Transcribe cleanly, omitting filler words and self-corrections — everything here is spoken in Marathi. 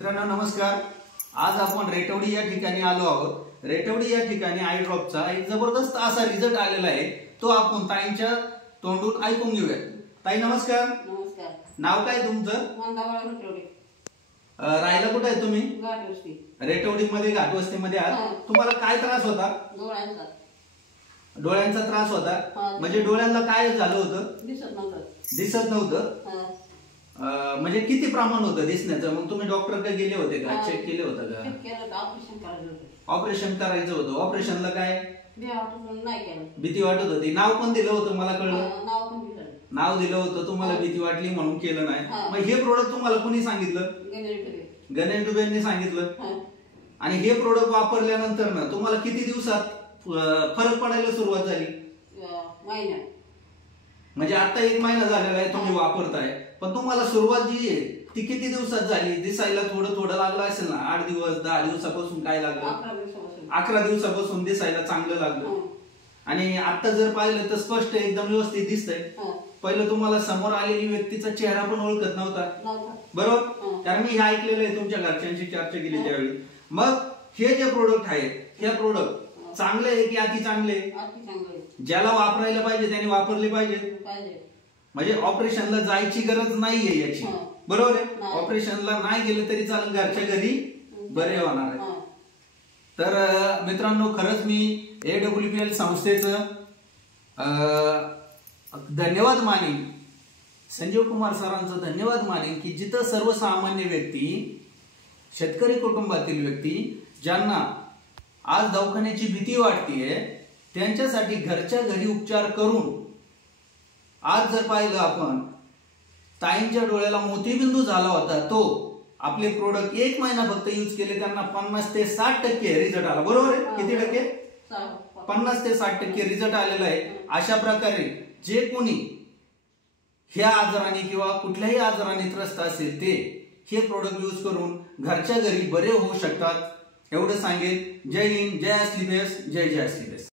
मित्रांनो नमस्कार। आज आपण रेटवडी या ठिकाणी आलो आहोत। रेटवडी या ठिकाणी आय ड्रॉपचा एक जबरदस्त असा रिझल्ट आलेला आहे, तो आपण ताईंच्या तोंडून ऐकून घेऊया। ताई नमस्कार। नमस्कार। नाव काय तुमचं? मंदावळा रेटवडी। राहायला कुठे आहे तुम्ही? घाटवस्ती। रेटवडी मध्ये घाटवस्ती मध्ये आहात। तुम्हाला काय त्रास होता? डोळ्यांचा। डोळ्यांचा त्रास होता? म्हणजे डोळ्यांना काय झालं होतं? दिसत नव्हतं। म्हणजे किती प्रमाण होतं दिसण्याचं? मग तुम्ही डॉक्टरकडे गेले होते का? चेक केले होतं का? ऑपरेशन करायचं होतं। ऑपरेशनला काय भीती वाटत होती? नाव पण दिलं होतं मला कळलं। नाव दिलं होतं, तुम्हाला भीती वाटली म्हणून केलं नाही। मग हे प्रोडक्ट तुम्हाला कोणी सांगितलं? गणेश डुबेंनी सांगितलं। आणि हे प्रोडक्ट वापरल्यानंतर ना तुम्हाला किती दिवसात फरक पडायला सुरुवात झाली? म्हणजे आता 1 महिना झालेला आहे तुम्ही वापरताय, पण तुम्हाला सुरुवात जी आहे ती किती दिवसात झाली? दिसायला थोडं थोडं लागलं असेल ना? 8 दिवस 10 दिवसापासून काय लागलं? 11 दिवसापासून दिसायला चांगलं लागलं। आणि आता जर पाहिलं तर स्पष्ट एकदम व्यवस्थित दिसतंय। पहिलं तुम्हाला समोर आलेली व्यक्तीचा चेहरा पण ओळखत नव्हता, बरोबर? कारण मी हे ऐकलेलं आहे, तुमच्या घरच्यांशी चर्चा केली त्यावेळी। मग हे जे प्रोडक्ट आहे, हे प्रोडक्ट चांगले आहे की अति चांगले? ज्याला वापरायला पाहिजे त्याने वापरले पाहिजे। म्हणजे ऑपरेशनला जायची गरज नाहीये याची, बरोबर आहे? ऑपरेशनला नाही गेले तरी चालेल, घरच्या घरी बरे होणार आहे। तर मित्रांनो, खरंच मी AWPL संस्थेचं धन्यवाद मानेन, संजीव कुमार सरांचं धन्यवाद मानेन की जिथं सर्वसामान्य व्यक्ती, शेतकरी कुटुंबातील व्यक्ती ज्यांना आज दवाखान्याची भीती वाटतेय, त्यांच्यासाठी घरच्या घरी उपचार करून आज जर पाहिलं आपण, ताईंच्या डोळ्याला मोतीबिंदू झाला होता, तो आपले प्रोडक्ट 1 महिना फक्त यूज केले, त्यांना 50 ते 60% रिझल्ट आला, बरोबर आहे? किती टक्के? 50 ते 60% रिझल्ट आलेला आहे। अशा प्रकारे जे कोणी ह्या आजाराने किंवा कुठल्याही आजाराने त्रस्त असेल ते हे प्रोडक्ट यूज करून घरच्या घरी बरे होऊ शकतात, एवढं सांगेल। जय हिंद, जय अस्लीबेस, जय जय अस्लीबेस।